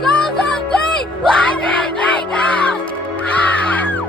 Girls on three! 1, 2, 3, girls! Ah!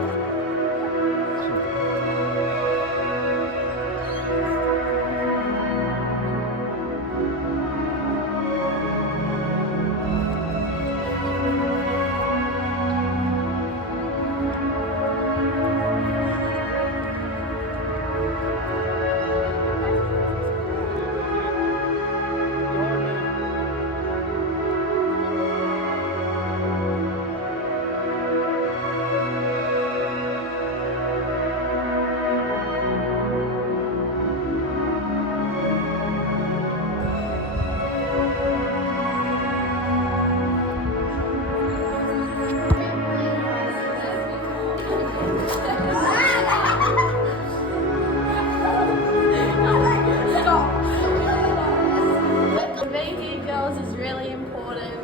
Being here, girls, is really important,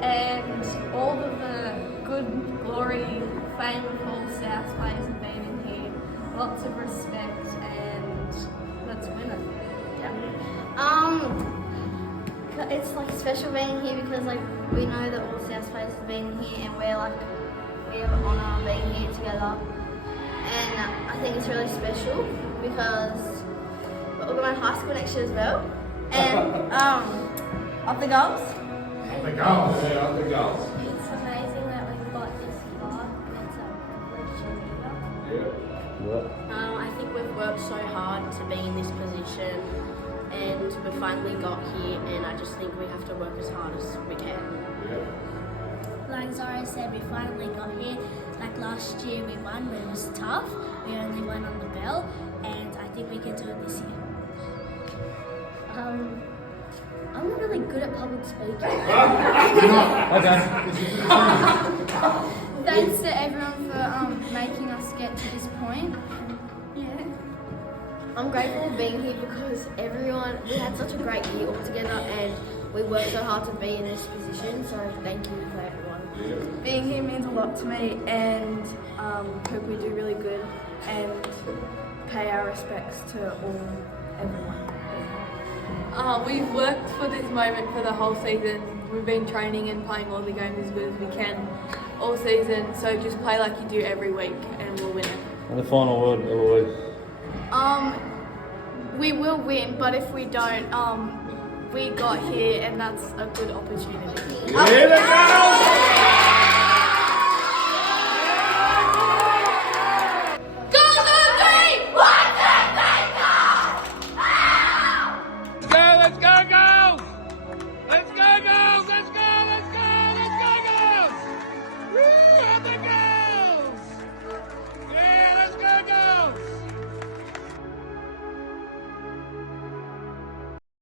and all of the good glory, fame of all 12’s players have been in here. Lots of respect, and let's win it. It's like special being here because like we know that all 12’s players have been here, and we have an honour being here together. And I think it's really special because we're going to high school next year as well. And of the girls. The girls. Yeah, the girls. It's amazing that we've got this far. It's a privilege to be here. Yeah. I think we've worked so hard to be in this position, and we finally got here, and I just think we have to work as hard as we can. Yeah. Like Zara said, we finally got here. Like last year we won, but it was tough. We only won on the bell, and I think we can do it this year. I'm not really good at public speaking. Thanks to everyone for making us get to this point. Yeah. I'm grateful for being here because we had such a great year all together, and we worked so hard to be in this position, so thank you for everyone. Being here means a lot to me, and hope we do really good and pay our respects to everyone. We've worked for this moment for the whole season. We've been training and playing all the games as good as we can all season, so just play like you do every week and we'll win it. And the final word, Eloise. We will win, but if we don't, we got here and that's a good opportunity. Yeah, the girls!